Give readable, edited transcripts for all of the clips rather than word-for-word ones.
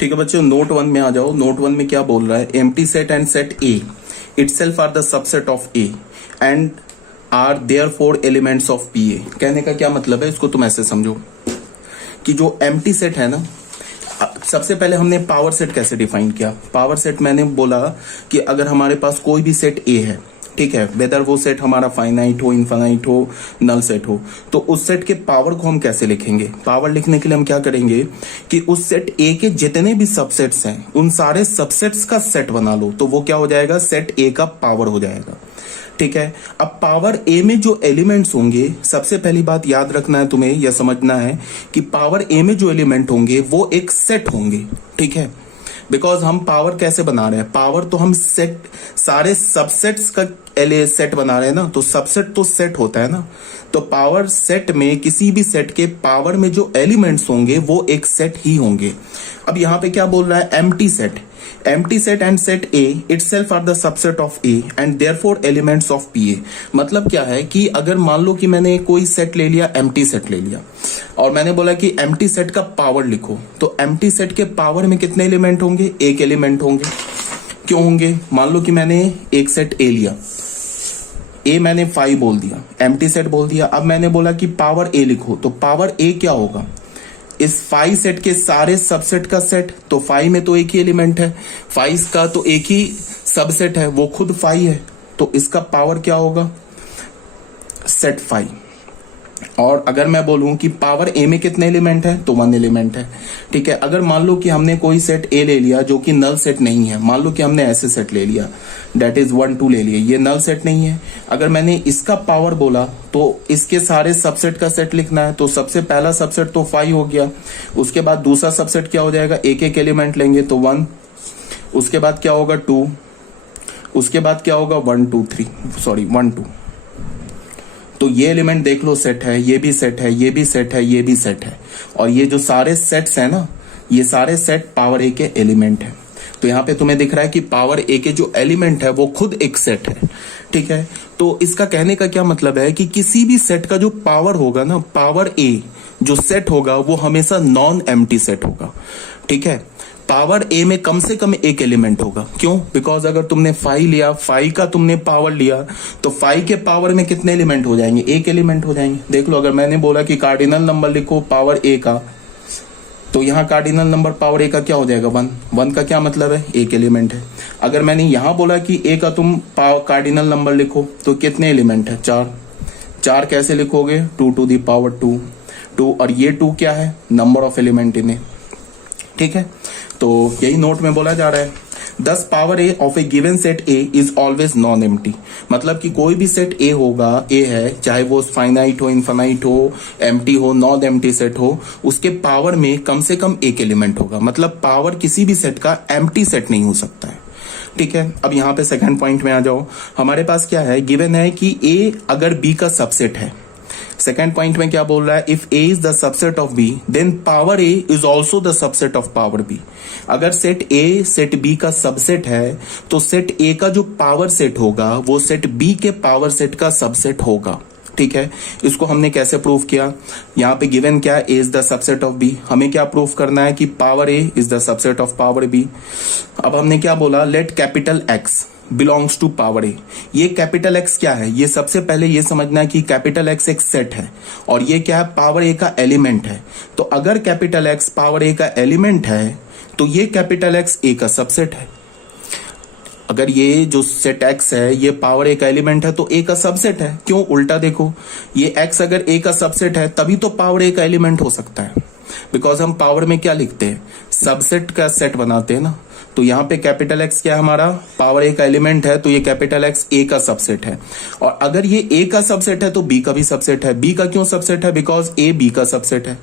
ठीक है बच्चों, नोट 1 में आ जाओ। नोट 1 में क्या बोल रहा है, empty set and set A itself are the subset of A and are therefore elements of PA। कहने का क्या मतलब है, इसको तुम ऐसे समझो कि जो एम्प्टी सेट है ना, सबसे पहले हमने पावर सेट कैसे डिफाइन किया। पावर सेट मैंने बोला कि अगर हमारे पास कोई भी सेट ए है, ठीक है, वेदर वो सेट हमारा फाइनाइट हो, इनफाइनाइट हो, नल सेट हो, तो उस सेट के पावर को हम कैसे लिखेंगे। पावर लिखने के लिए हम क्या करेंगे कि उस सेट ए के जितने भी सबसेट्स हैं उन सारे सबसेट्स का सेट बना लो, तो वो क्या हो जाएगा, सेट ए का पावर हो जाएगा। ठीक है, अब पावर ए में जो एलिमेंट्स होंगे, सबसे पहली बात याद रखना है तुम्हें, यह समझना है कि पावर ए में जो एलिमेंट होंगे वो एक सेट होंगे। ठीक है, बिकॉज हम पावर कैसे बना रहे हैं, पावर तो हम सेट सारे सबसेट्स का सेट बना रहे हैं ना, तो सबसेट तो सेट होता है ना, तो पावर सेट में किसी भी सेट के पावर में जो एलिमेंट्स होंगे वो एक सेट ही होंगे। अब यहां पे क्या बोल रहा है, empty set and set A itself are the subset of A and therefore elements of P A. मतलब क्या है कि अगर मान लो कि मैंने कोई सेट ले लिया, एम्प्टी सेट ले लिया, और मैंने बोला कि एम्प्टी सेट का पावर लिखो, तो एम्प्टी सेट के पावर में कितने एलिमेंट होंगे, एक एलिमेंट होंगे। क्यों होंगे, मान लो कि मैंने एक सेट ए लिया, ए मैंने 5 बोल दिया, एम्प्टी सेट बोल दिया। अब मैंने बोला कि पावर ए लिखो, तो पावर ए क्या होगा, इस 5 सेट के सारे सबसेट का सेट, तो 5 में तो एक ही एलिमेंट है, 5 का तो एक ही सबसेट है, वो खुद 5 है, तो इसका पावर क्या होगा, सेट 5। और अगर मैं बोलूं कि पावर ए में कितने एलिमेंट है, तो 1 एलिमेंट है। ठीक है, अगर मान लो कि हमने कोई सेट ए ले लिया जो कि नल सेट नहीं है, मान लो कि हमने ऐसे सेट ले लिया, दैट इज 1 2 ले लिया, ये नल सेट नहीं है। अगर मैंने इसका पावर बोला तो इसके सारे सबसेट का सेट लिखना है, तो सबसे पहला सबसेट तो 5 हो गया, उसके बाद दूसरा सबसेट क्या हो जाएगा, एक एक एलिमेंट लेंगे तो 1, उसके बाद क्या होगा 2, उसके बाद क्या होगा 1 2 1 2। तो ये एलिमेंट देख लो सेट है, ये भी सेट है, ये भी सेट है, ये भी सेट है, और ये जो सारे सेट्स हैं ना, ये सारे सेट पावर ए के एलिमेंट हैं। तो यहाँ पे तुम्हें दिख रहा है कि पावर ए के जो एलिमेंट है वो खुद एक सेट है। ठीक है, तो इसका कहने का क्या मतलब है कि किसी भी सेट का जो पावर होगा ना, पावर ए जो सेट होगा वो हमेशा नॉन एम्प्टी सेट होगा। ठीक है, पावर ए में कम से कम एक एलिमेंट होगा। क्यों, बिकॉज अगर तुमने 5 लिया, 5 का तुमने पावर लिया, तो 5 के पावर में कितने एलिमेंट हो जाएंगे, एक एलिमेंट हो जाएंगे। देख लो, अगर मैंने बोला कि कार्डिनल नंबर लिखो पावर ए का, तो यहाँ कार्डिनल नंबर पावर ए का क्या हो जाएगा, 1 का क्या मतलब है, एक एलिमेंट है। अगर मैंने यहां बोला कि ए का तुम कार्डिनल नंबर लिखो, तो कितने एलिमेंट है, 4 कैसे लिखोगे, 2 टू द पावर 2, और ये 2 क्या है, नंबर ऑफ एलिमेंट इन ए। ठीक है, तो यही नोट में बोला जा रहा है, दस power A of A given set A is always non empty. मतलब कि कोई भी सेट ए होगा, ए है, चाहे वो फाइनाइट हो, इनफाइनाइट हो, एम्प्टी हो, नॉन एम्प्टी सेट हो, उसके पावर में कम से कम एक एलिमेंट होगा। मतलब पावर किसी भी सेट का एम्प्टी सेट नहीं हो सकता है। ठीक है, अब यहाँ पे सेकंड पॉइंट में आ जाओ। हमारे पास क्या है, गिवन है कि ए अगर बी का सबसेट है। सेकेंड पॉइंट में क्या बोल रहा है, if A is the subset of B then power A is also the subset of power B. अगर सेट ए सेट बी का सबसेट है, तो सेट ए का जो पावर सेट होगा वो सेट बी के पावर सेट का सबसेट होगा। ठीक है, इसको हमने कैसे प्रूव किया, यहाँ पे गिवन क्या है, A is the subset of B. हमें क्या प्रूव करना है कि power A is the subset of power B. अब हमने क्या बोला, let capital X belongs to power A. ये कैपिटल एक्स क्या है, ये सबसे पहले ये समझना है कि कैपिटल एक्स एक सेट है और ये क्या है, पावर ए का एलिमेंट है। तो अगर कैपिटल एक्स पावर ए का एलिमेंट है तो ये कैपिटल एक्स ए का सबसेट है। अगर ये जो सेट एक्स है ये पावर ए का एलिमेंट है तो ए का सबसेट है। क्यों, उल्टा देखो, ये एक्स अगर ए का सबसेट है तभी तो पावर ए का एलिमेंट हो सकता है, बिकॉज हम पावर में क्या लिखते हैं, सबसेट का सेट बनाते हैं ना। तो यहाँ पे कैपिटल एक्स क्या है, हमारा पावर ए का एलिमेंट है, तो ये कैपिटल एक्स ए का सबसेट है। और अगर ये ए का सबसेट है तो बी का भी सबसेट है। बी का क्यों सबसेट है, बिकॉज ए बी का सबसेट है।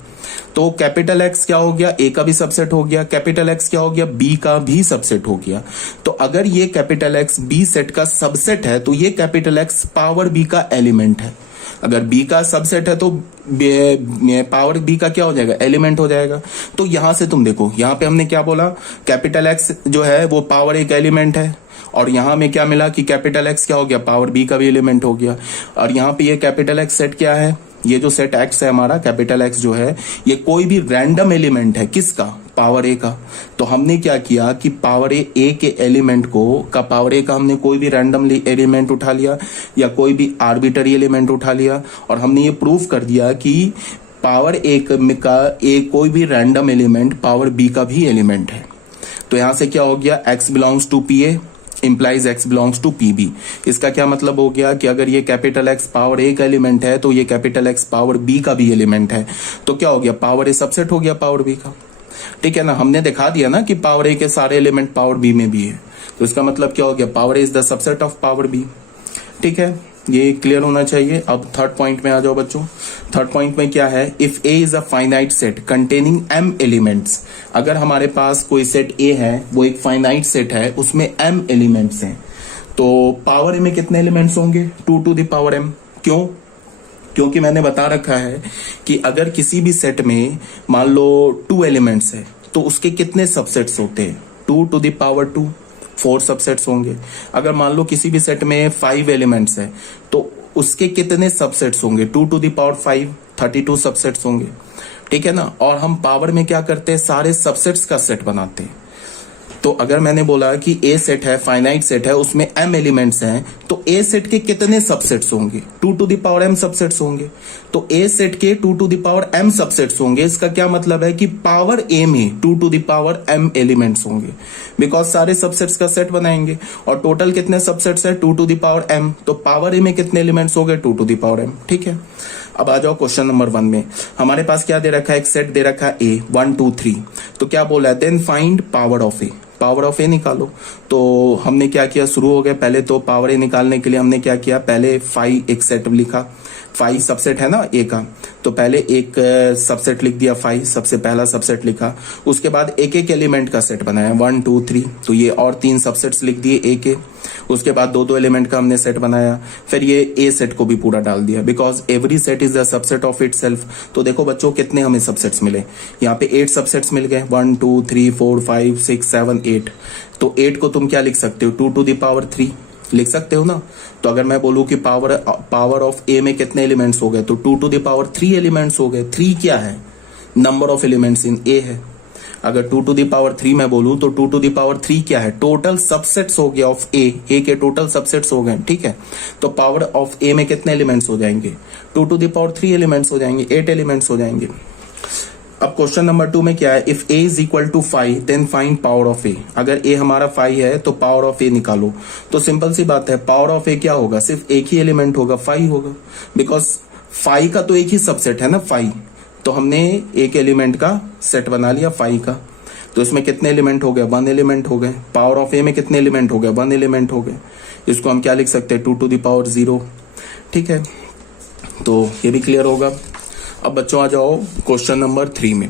तो कैपिटल एक्स क्या हो गया, ए का भी सबसेट हो गया, कैपिटल एक्स क्या हो गया, बी का भी सबसेट हो गया। तो अगर ये कैपिटल एक्स बी सेट का सबसेट है तो ये कैपिटल एक्स पावर बी का एलिमेंट है। अगर बी का सबसेट है तो पावर बी का क्या हो जाएगा, एलिमेंट हो जाएगा। तो यहां से तुम देखो, यहां पे हमने क्या बोला, कैपिटल एक्स जो है वो पावर ए का एलिमेंट है, और यहां में क्या मिला कि कैपिटल एक्स क्या हो गया, पावर बी का भी एलिमेंट हो गया। और यहां पे ये कैपिटल एक्स सेट क्या है, ये जो सेट एक्स है हमारा, कैपिटल एक्स जो है ये कोई भी रैंडम एलिमेंट है, किसका, पावर ए का। तो हमने क्या किया कि पावर ए के एलिमेंट को का पावर ए का हमने कोई भी रैंडमली एलिमेंट उठा लिया या कोई भी आर्बिटरी एलिमेंट उठा लिया और हमने ये प्रूव कर दिया कि पावर ए का ए कोई भी रैंडम एलिमेंट पावर बी का भी एलिमेंट है। तो यहां से क्या हो गया, x belongs to P A implies x belongs to P B. इसका क्या मतलब हो गया कि अगर ये कैपिटल X पावर ए का एलिमेंट है तो ये कैपिटल X पावर बी का भी एलिमेंट है। तो क्या हो गया, पावर ए सबसेट हो गया पावर बी का। ठीक है ना, हमने दिखा दिया ना कि पावर ए के सारे एलिमेंट पावर बी में भी है। तो इसका मतलब क्या हो गया, power A is the subset of power B. ठीक है, ये क्लियर होना चाहिए। अब थर्ड पॉइंट में आ जाओ बच्चों। थर्ड पॉइंट में क्या है, if A is a finite set containing m elements. अगर हमारे पास कोई सेट ए है, वो एक फाइनाइट सेट है, उसमें m एलिमेंट्स हैं, तो पावर ए में कितने एलिमेंट्स होंगे, 2 टू द पावर m। क्यों, क्योंकि मैंने बता रखा है कि अगर किसी भी सेट में मान लो 2 एलिमेंट्स है तो उसके कितने सबसेट्स होते हैं, 2 टू द पावर 2, 4 सबसेट्स होंगे। अगर मान लो किसी भी सेट में 5 एलिमेंट्स है तो उसके कितने सबसेट्स होंगे, 2 टू द पावर 5, 32 सबसेट्स होंगे। ठीक है ना, और हम पावर में क्या करते हैं, सारे सबसेट्स का सेट बनाते हैं। तो अगर मैंने बोला कि ए सेट है, फाइनाइट सेट है, उसमें m एलिमेंट्स हैं, तो ए सेट के कितने सबसेट्स होंगे, 2 to the power m subsets होंगे। तो ए सेट के 2 to the power m subsets होंगे। इसका क्या मतलब है कि पावर ए में 2 to the power m elements होंगे, बिकॉज सारे सबसेट्स का सेट बनाएंगे। और टोटल कितने सबसेट्स है, 2 टू द पावर m, तो पावर ए में कितने एलिमेंट्स हो गए, 2 टू द पावर m। ठीक है, अब आ जाओ क्वेश्चन नंबर 1 में। हमारे पास क्या दे रखा है, एक सेट दे रखा है ए 1 2 3। तो क्या बोला है, then find power of A, power of A निकालो। तो हमने क्या किया, शुरू हो गया। पहले तो पावर ए निकालने के लिए हमने क्या किया, पहले 5 एक सेट लिखा, 5 सबसेट है ना ए का, तो पहले एक सबसेट लिख दिया 5, सबसे पहला सबसेट लिखा। उसके बाद एक एक एलिमेंट का सेट बनाया 1 2 3, तो ये और 3 सबसेट्स लिख दिए ए के। उसके बाद 2 2 एलिमेंट का हमने सेट बनाया, फिर ये ए सेट को भी पूरा डाल दिया, because every set is the subset of itself. तो देखो बच्चों कितने हमें सबसेट्स मिले, यहाँ पे 8 सबसेट्स मिल गए, 1 2 3 4 5 6 7 8। तो 8 को तुम क्या लिख सकते हो, 2 टू द पावर 3 लिख सकते हो ना। तो अगर मैं बोलूं कि पावर ऑफ ए में कितने एलिमेंट्स हो गए, तो 2 टू द पावर 3 एलिमेंट्स हो गए। 3 क्या है, नंबर ऑफ एलिमेंट्स इन ए है। अगर 2 टू द पावर 3 मैं बोलूं तो 2 टू द पावर 3 क्या है, टोटल सबसेट्स हो गया ऑफ ए के टोटल सबसेट्स हो गए। ठीक है, तो पावर ऑफ ए में कितने एलिमेंट्स हो जाएंगे, 2 टू द पावर 3 एलिमेंट्स हो जाएंगे, 8 एलिमेंट्स हो जाएंगे। अब क्वेश्चन नंबर 2 में क्या है, if A is equal to 5 then find power of A. अगर ए हमारा 5 है तो पावर ऑफ ए निकालो। तो सिंपल सी बात है, पावर ऑफ ए क्या होगा, सिर्फ एक ही एलिमेंट होगा, 5 होगा, बिकॉज 5 का तो एक ही सबसेट है ना 5। तो हमने एक एलिमेंट का सेट बना लिया 5 का, तो इसमें कितने एलिमेंट हो गए, 1 एलिमेंट हो गए। पावर ऑफ ए में कितने एलिमेंट हो गए, 1 एलिमेंट हो गए। इसको हम क्या लिख सकते हैं, 2 टू द पावर 0। ठीक है, तो ये भी क्लियर होगा। अब बच्चों आ जाओ क्वेश्चन नंबर 3 में।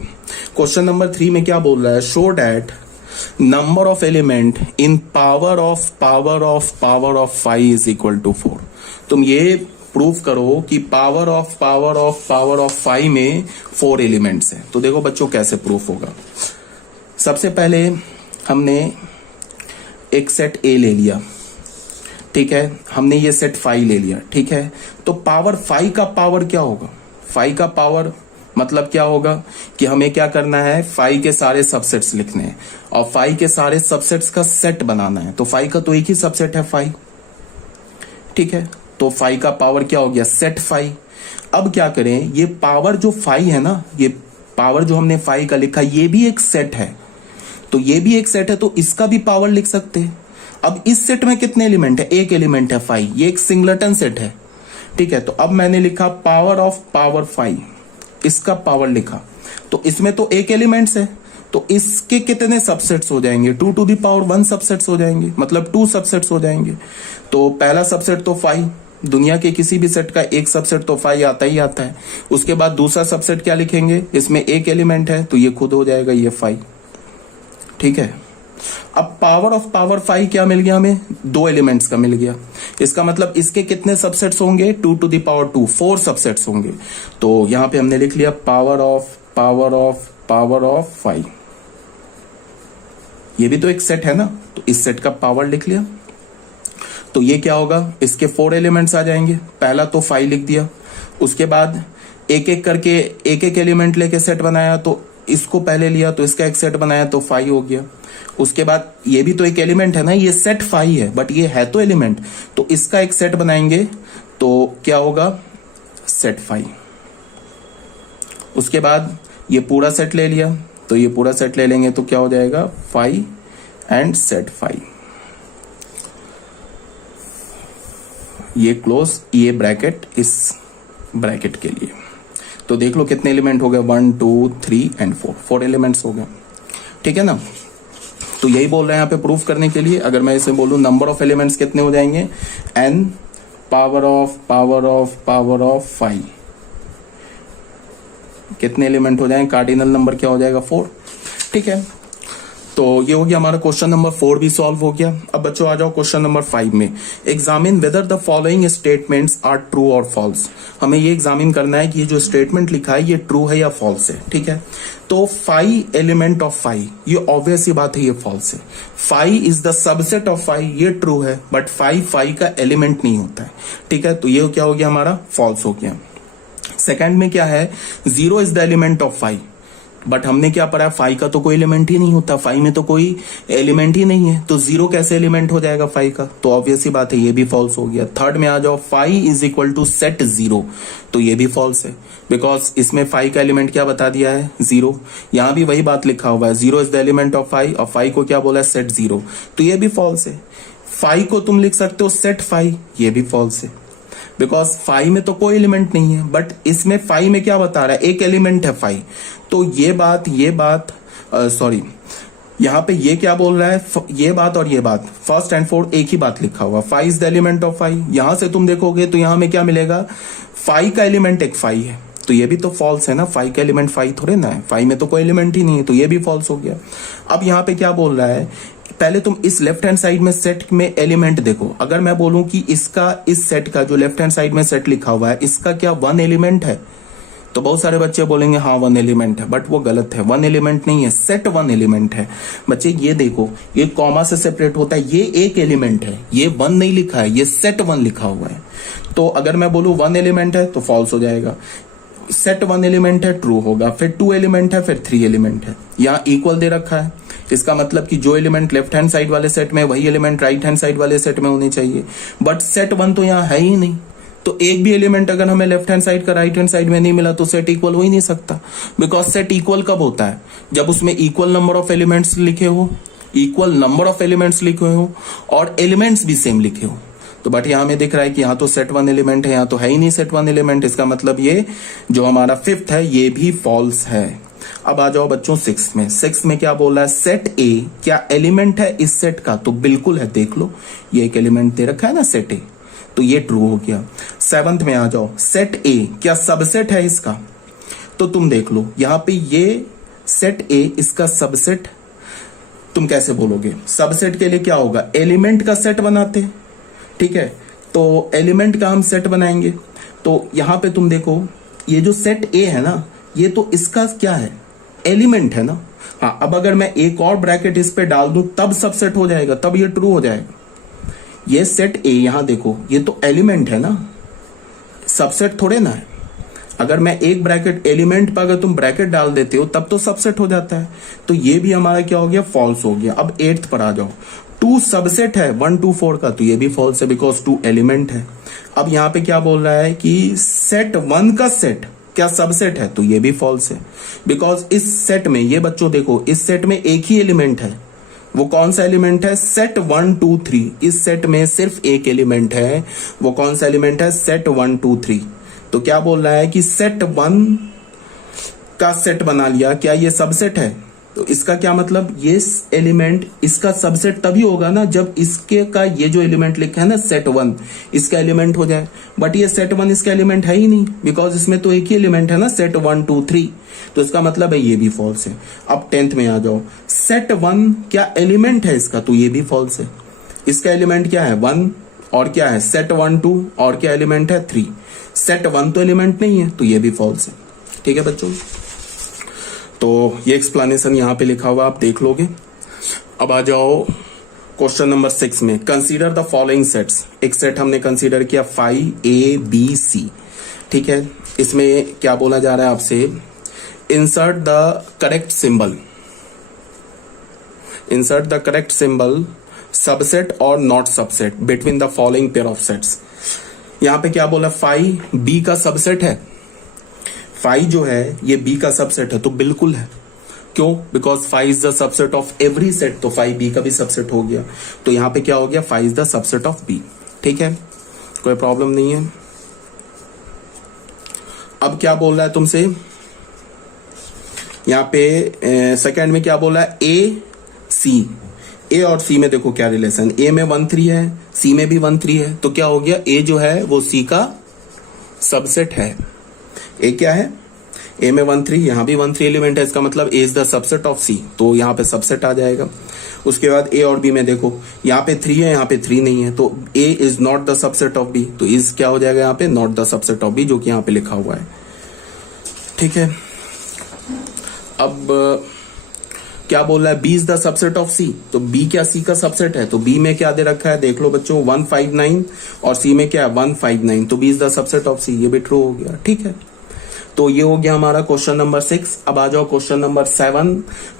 क्वेश्चन नंबर 3 में क्या बोल रहा है, show that number of element in power of 5 is equal to 4। तुम ये प्रूव करो कि पावर ऑफ 5 में 4 एलिमेंट्स हैं। तो देखो बच्चों कैसे प्रूफ होगा। सबसे पहले हमने एक सेट ए ले लिया, ठीक है, हमने ये सेट 5 ले लिया, ठीक है। तो पावर 5 का पावर क्या होगा, 5 का पावर मतलब क्या होगा कि हमें क्या करना है, 5 के सारे सबसेट्स लिखने हैं और 5 के सारे सबसेट्स का सेट बनाना है। तो 5 का तो एक ही सबसेट है 5, ठीक है। तो 5 का पावर क्या हो गया, सेट 5। अब क्या करें, ये पावर जो 5 है ना, ये पावर जो हमने 5 का लिखा, ये भी एक सेट है, तो ये भी एक सेट है, तो इसका भी पावर लिख सकते हैं। अब इस सेट में कितने एलिमेंट है, एक एलिमेंट है 5, ये एक सिंगलटन सेट है, ठीक है। तो अब मैंने लिखा पावर ऑफ पावर 5, इसका पावर लिखा, तो इसमें तो एक एलिमेंट्स है, तो इसके कितने सबसेट्स हो जाएंगे, 2 टू द पावर 1 सबसेट्स हो जाएंगे, मतलब 2 सबसेट्स हो जाएंगे। तो पहला सबसेट तो 5, दुनिया के किसी भी सेट का एक सबसेट तो 5 आता ही आता है। उसके बाद दूसरा सबसेट क्या लिखेंगे, इसमें एक एलिमेंट है, तो ये खुद हो जाएगा ये 5, ठीक है। अब पावर ऑफ पावर 5 क्या मिल गया हमें, 2 एलिमेंट्स का मिल गया। इसका मतलब इसके कितने सबसेट्स होंगे, 2 टू द पावर 2, 4 सबसेट्स होंगे। तो यहां पे हमने लिख लिया पावर ऑफ 5। ये भी तो एक सेट है ना, तो इस सेट का पावर लिख लिया। तो ये क्या होगा, इसके 4 एलिमेंट्स आ जाएंगे। पहला तो 5 लिख दिया, उसके बाद एक एक करके एक एक एलिमेंट लेके सेट बनाया, तो इसको पहले लिया तो इसका एक सेट बनाया तो फाई हो गया। उसके बाद ये भी तो एक एलिमेंट है ना, ये सेट फाई है बट ये है तो एलिमेंट, तो इसका एक सेट बनाएंगे तो क्या होगा, सेट फाई। उसके बाद ये पूरा सेट ले लिया तो ये पूरा सेट ले लेंगे तो क्या हो जाएगा, फाई एंड सेट फाई। ये क्लोज, ये ब्रैकेट इस ब्रैकेट के लिए। तो देख लो कितने एलिमेंट हो गए, 1 2 3 एंड 4 एलिमेंट्स हो गए, ठीक है ना। तो यही बोल रहे हैं यहाँ पे प्रूफ करने के लिए। अगर मैं इसे बोलूं नंबर ऑफ एलिमेंट्स कितने हो जाएंगे, n पावर ऑफ 5, कितने एलिमेंट हो जाएंगे, कार्डिनल नंबर क्या हो जाएगा, 4, ठीक है। तो ये हो गया हमारा क्वेश्चन नंबर 4 भी सॉल्व हो गया। अब बच्चों आ जाओ क्वेश्चन नंबर 5 में। Examine whether the following statements are true और फॉल्स। हमें ये एग्जामिन करना है कि ये जो स्टेटमेंट लिखा है ये ट्रू है या फॉल्स है, ठीक है। तो 5 एलिमेंट ऑफ 5, ये ऑब्वियस ही बात है ये फॉल्स है। 5 इज द सबसेट ऑफ 5, ये ट्रू है, बट 5 का एलिमेंट नहीं होता है, ठीक है। तो ये क्या हो गया हमारा, फॉल्स हो गया। सेकंड में क्या है, 0 is the element of 5, but हमने क्या पढ़ा, 5 का तो कोई एलिमेंट ही नहीं होता, 5 में तो कोई एलिमेंट ही नहीं है, तो 0 कैसे एलिमेंट हो जाएगा 5 का, तो ऑब्वियस ही बात है ये भी फॉल्स हो गया। थर्ड में आ जाओ, 5 इज इक्वल टू सेट 0, तो ये भी फॉल्स है, बिकॉज इसमें 5 का एलिमेंट क्या बता दिया है, 0। यहां भी वही बात लिखा हुआ है, 0 इज द एलिमेंट ऑफ 5, और 5 को क्या बोला है, सेट 0, तो ये भी फॉल्स है। 5 को तुम लिख सकते हो सेट 5, ये भी फॉल्स है, बिकॉज 5 में तो कोई एलिमेंट नहीं है, बट इसमें 5 में क्या बता रहा है, एक एलिमेंट है 5, तो ये बात सॉरी, यहाँ पे ये क्या बोल रहा है, ये बात और ये बात, फर्स्ट एंड फोर्थ एक ही बात लिखा हुआ, 5 इज द एलिमेंट ऑफ 5। यहां से तुम देखोगे तो यहां में क्या मिलेगा, 5 का एलिमेंट एक 5 है, तो ये भी तो फॉल्स है ना, 5 का एलिमेंट 5 थोड़े ना है, 5 में तो कोई एलिमेंट ही नहीं है, तो ये भी फॉल्स हो गया। अब यहाँ पे क्या बोल रहा है, पहले तुम इस लेफ्ट हैंड साइड में सेट में एलिमेंट देखो। अगर मैं बोलूं कि इसका, इस सेट का जो लेफ्ट हैंड साइड में सेट लिखा हुआ है, इसका क्या 1 एलिमेंट है, तो बहुत सारे बच्चे बोलेंगे हाँ 1 एलिमेंट है, बट वो गलत है, 1 एलिमेंट नहीं है, सेट 1 एलिमेंट है। बच्चे ये देखो, ये कॉमा से सेपरेट होता है, ये एक एलिमेंट है, ये 1 नहीं लिखा है, ये सेट 1 लिखा हुआ है। तो अगर मैं बोलूं 1 एलिमेंट है तो फॉल्स हो जाएगा, सेट 1 एलिमेंट है ट्रू होगा, फिर 2 एलिमेंट है, फिर 3 एलिमेंट है। यहाँ इक्वल दे रखा है, इसका मतलब कि जो एलिमेंट लेफ्ट हैंड साइड वाले सेट में वही एलिमेंट राइट हैंड साइड वाले सेट में होने चाहिए, बट सेट 1 तो यहाँ है ही नहीं, तो एक भी एलिमेंट अगर हमें लेफ्ट हैंड साइड का राइट हैंड साइड में नहीं मिला तो सेट इक्वल हो ही नहीं सकता। बिकॉज सेट इक्वल कब होता है, जब उसमें इक्वल नंबर ऑफ एलिमेंट्स लिखे हो, इक्वल नंबर ऑफ एलिमेंट्स लिखे हो और एलिमेंट्स भी सेम लिखे हो। तो बट यहां में दिख रहा है कि यहाँ तो सेट 1 एलिमेंट है, यहाँ तो है ही नहीं सेट 1 एलिमेंट, इसका मतलब ये जो हमारा 5th है ये भी फॉल्स है। अब आ जाओ बच्चों 6th में। 6th में क्या बोल रहा है, सेट ए क्या एलिमेंट है इस सेट का, तो बिल्कुल है, देख लो ये एक एलिमेंट दे रखा है ना सेट ए, तो ये ट्रू हो गया। 7th में आ जाओ, सेट ए क्या सबसेट है इसका, तो तुम देख लो यहाँ पे ये सेट ए इसका सबसेट, तुम कैसे बोलोगे, सबसेट के लिए क्या होगा, एलिमेंट का सेट बनाते, ठीक है, तो एलिमेंट का हम सेट बनाएंगे। तो यहां पे तुम देखो ये जो सेट ए है ना, ये तो इसका क्या है, एलिमेंट है ना। हाँ, अब अगर मैं एक और ब्रैकेट इस पे डाल दूं तब सबसेट हो जाएगा, तब ये ट्रू हो जाएगा। ये सेट ए यहां देखो, ये तो एलिमेंट है ना, सबसेट थोड़े ना है। अगर मैं एक ब्रैकेट एलिमेंट पर अगर तुम ब्रैकेट डाल देते हो तब तो सबसेट हो जाता है, तो ये भी हमारा क्या हो गया, फॉल्स हो गया। अब 8th पर आ जाओ, 2 सबसेट है 1 2 4 का, तो ये भी फॉल्स है बिकॉज 2 एलिमेंट है। अब यहाँ पे क्या बोल रहा है कि सेट 1 का सेट क्या सबसेट है, तो ये भी फॉल्स है बिकॉज इस सेट में, ये बच्चों देखो इस सेट में एक ही एलिमेंट है, वो कौन सा एलिमेंट है, सेट 1 2 3, इस सेट में सिर्फ एक एलिमेंट है, वो कौन सा एलिमेंट है, सेट 1 2 3। तो क्या बोल रहा है कि सेट 1 का सेट बना लिया, क्या ये सबसेट है, तो इसका क्या मतलब, ये एलिमेंट इसका सबसेट तभी होगा ना जब इसके का ये जो एलिमेंट लिखा है ना सेट 1 इसका एलिमेंट हो जाए, बट ये सेट 1 इसका एलिमेंट है ही नहीं बिकॉज इसमें तो एक ही एलिमेंट है ना, सेट 1 2 3, तो इसका मतलब है ये भी फॉल्स है। अब 10th में आ जाओ, सेट 1 क्या एलिमेंट है इसका, तो ये भी फॉल्स है। इसका एलिमेंट क्या है 1, और क्या है सेट 1 2, और क्या एलिमेंट है 3, सेट 1 तो एलिमेंट नहीं है, तो ये भी फॉल्स है। ठीक है बच्चों, तो ये एक्सप्लेनेशन यहाँ पे लिखा हुआ आप देख लोगे। अब आ जाओ क्वेश्चन नंबर 6 में, कंसीडर द फॉलोइंग सेट्स। एक सेट हमने कंसीडर किया 5 A B C, ठीक है। इसमें क्या बोला जा रहा है आपसे insert the correct symbol, insert the correct symbol subset or not subset between the following pair of sets। यहां पे क्या बोला, फाइव बी का सबसेट है, फाइव जो है ये बी का सबसेट है, तो बिल्कुल है। क्यों? Because five is the subset of every set, तो फाइव बी का भी सबसेट हो गया, तो यहां पे क्या हो गया, five is the subset of B. ठीक है, कोई प्रॉब्लम नहीं है। अब क्या बोल रहा है तुमसे, यहां पे सेकंड में क्या बोला है, ए सी, ए और सी में देखो क्या रिलेशन, ए में 1 3 है, सी में भी 1 3 है, तो क्या हो गया, ए जो है वो सी का सबसेट है। ए क्या है, ए में 1 3, यहां भी 1 3 एलिमेंट है, इसका मतलब ए is the subset of C, तो यहां पे सबसेट आ जाएगा। उसके बाद ए और बी में देखो, यहाँ पे 3 है, यहाँ पे 3 नहीं है, तो A is not the subset of B, तो इज क्या हो जाएगा यहाँ पे, not the subset of B, जो कि यहाँ पे लिखा हुआ है। ठीक है, अब क्या बोल रहा है, B is the subset of C, तो बी क्या सी का सबसेट है, तो बी में क्या दे रखा है, देख लो बच्चों 159 और सी में क्या है 159, तो B is the subset of C, ये भी ट्रू हो गया। ठीक है, तो ये हो गया हमारा क्वेश्चन नंबर 6। अब आ जाओ क्वेश्चन नंबर 7।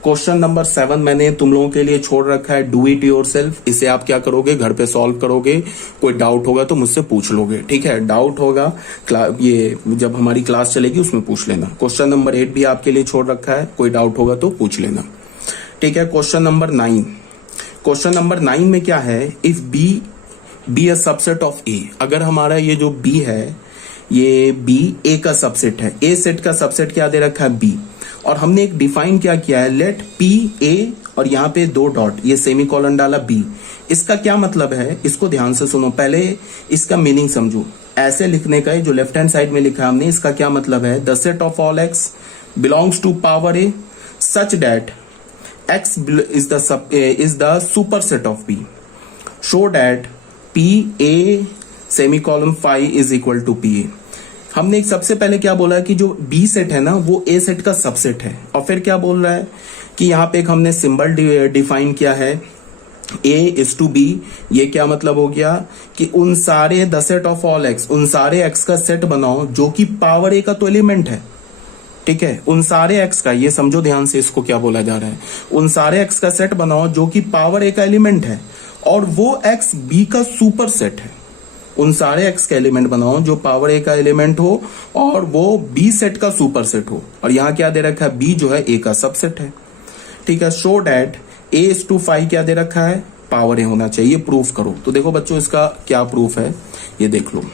क्वेश्चन नंबर 7 मैंने तुम लोगों के लिए छोड़ रखा है, डू इट योरसेल्फ। इसे आप क्या करोगे, घर पे सॉल्व करोगे, कोई डाउट होगा तो मुझसे पूछ लोगे। ठीक है, डाउट होगा ये जब हमारी क्लास चलेगी उसमें पूछ लेना। क्वेश्चन नंबर 8 भी आपके लिए छोड़ रखा है, कोई डाउट होगा तो पूछ लेना। ठीक है, क्वेश्चन नंबर 9। क्वेश्चन नंबर 9 में क्या है, if B a subset of A, अगर हमारा ये जो बी है ये बी ए का सबसेट है, ए सेट का सबसेट क्या दे रखा है, बी, और हमने एक डिफाइन क्या किया है, लेट पी ए, और यहाँ पे 2 डॉट, ये सेमीकोलन डाला बी। इसका क्या मतलब है, इसको ध्यान से सुनो, पहले इसका मीनिंग समझो। ऐसे लिखने का है, जो लेफ्ट हैंड साइड में लिखा है हमने, इसका क्या मतलब है, the set of all X belongs to power A such that X is the super set of B, show that P A semicolon 5 is equal to P A. हमने सबसे पहले क्या बोला कि जो बी सेट है ना वो ए सेट का सबसेट है, और फिर क्या बोल रहा है कि यहाँ पे एक हमने सिंबल डिफाइन किया है, ए इज टू बी। ये क्या मतलब हो गया कि उन सारे the set of all x, उन सारे एक्स का सेट बनाओ जो कि पावर ए का तो एलिमेंट है। ठीक है, उन सारे एक्स का, ये समझो ध्यान से इसको क्या बोला जा रहा है, उन सारे एक्स का सेट बनाओ जो कि पावर ए का एलिमेंट है, और वो एक्स बी का सुपर सेट है। उन सारे एक्स का एलिमेंट बनाओ जो पावर ए का एलिमेंट हो और वो बी सेट का सुपर सेट हो, और यहां क्या दे रखा है, बी जो है ए का सबसेट है। ठीक है, show that A is to 5 क्या दे रखा है, पावर ए होना चाहिए, प्रूफ करो। तो देखो बच्चों इसका क्या प्रूफ है, ये देख लो।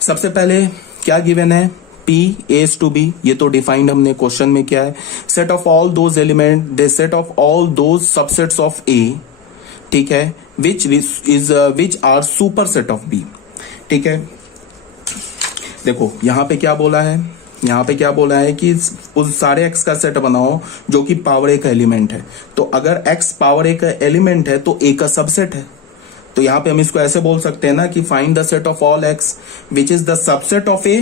सबसे पहले क्या गिवन है, P A is to B, ये तो डिफाइंड हमने क्वेश्चन में क्या है, set of all those element, the set of all those subsets of A, ठीक है, which are super set of B. ठीक है, देखो यहां पे क्या बोला है, यहां पे क्या बोला है कि उस सारे एक्स का सेट बनाओ जो कि पावर ए का एलिमेंट है। तो अगर एक्स पावर ए का एलिमेंट है तो ए का सबसेट है, तो यहां पे हम इसको ऐसे बोल सकते हैं ना कि find the set of all X which is the subset of A,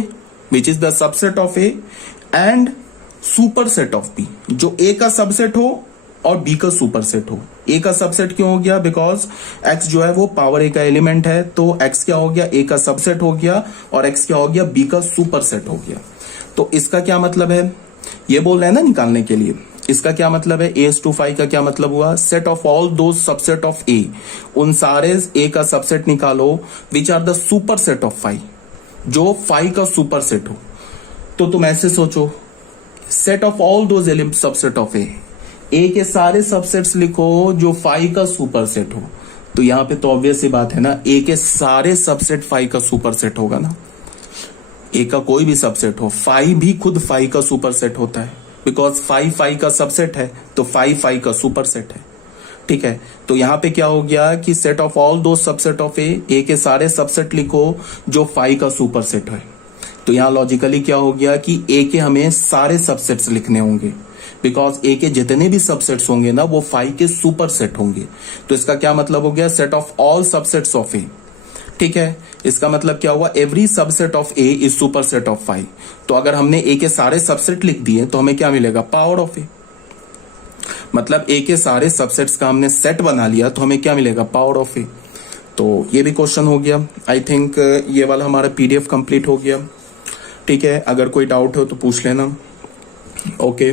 which is the subset of A and super set of B, जो ए का सबसेट हो और बी का सुपर सेट हो। ए का सबसेट क्यों हो गया, बिकॉज एक्स जो है वो पावर ए का एलिमेंट है, तो एक्स क्या हो गया, ए का सबसेट हो गया, और एक्स क्या हो गया, बी का सुपर सेट हो गया। तो इसका क्या मतलब है, ये बोल रहे हैं ना निकालने के लिए, इसका क्या मतलब है, ए टू 5 का क्या मतलब हुआ, set of all those subset of A, उन सारे ए का सबसेट निकालो which are the super set of 5, जो 5 का सुपर सेट हो। तो तुम ऐसे सोचो, set of all those subset of A के सारे सबसेट्स लिखो जो 5 का सुपर सेट हो। तो यहां पे तो ऑब्वियस सी बात है ना, ए के सारे सबसेट 5 का सुपर सेट होगा ना, ए का कोई भी सबसेट हो, 5 भी खुद 5 का सुपर सेट होता है, बिकॉज 5 का सबसेट है, तो 5 का सुपर सेट है। ठीक है, तो यहां पे क्या हो गया कि सेट ऑफ ऑल दो सबसेट ऑफ ए के सारे सबसेट लिखो जो 5 का सुपर सेट है। तो यहां लॉजिकली क्या हो गया कि ए के हमें सारे सबसेट्स लिखने होंगे, बिकॉज ए के जितने भी सबसेट्स होंगे ना वो 5 के सुपर सेट होंगे। तो इसका क्या मतलब हो गया, set of all subsets of A. ठीक है, इसका मतलब क्या हुआ, every subset of A is super set of 5। तो अगर हमने ए के सारे सबसेट लिख दिए तो हमें क्या मिलेगा, पावर ऑफ ए। मतलब ए के सारे सबसेट्स का हमने सेट बना लिया तो हमें क्या मिलेगा, पावर ऑफ ए। तो ये भी क्वेश्चन हो गया। आई थिंक ये वाला हमारा पीडीएफ कंप्लीट हो गया। ठीक है, अगर कोई डाउट हो तो पूछ लेना। ओके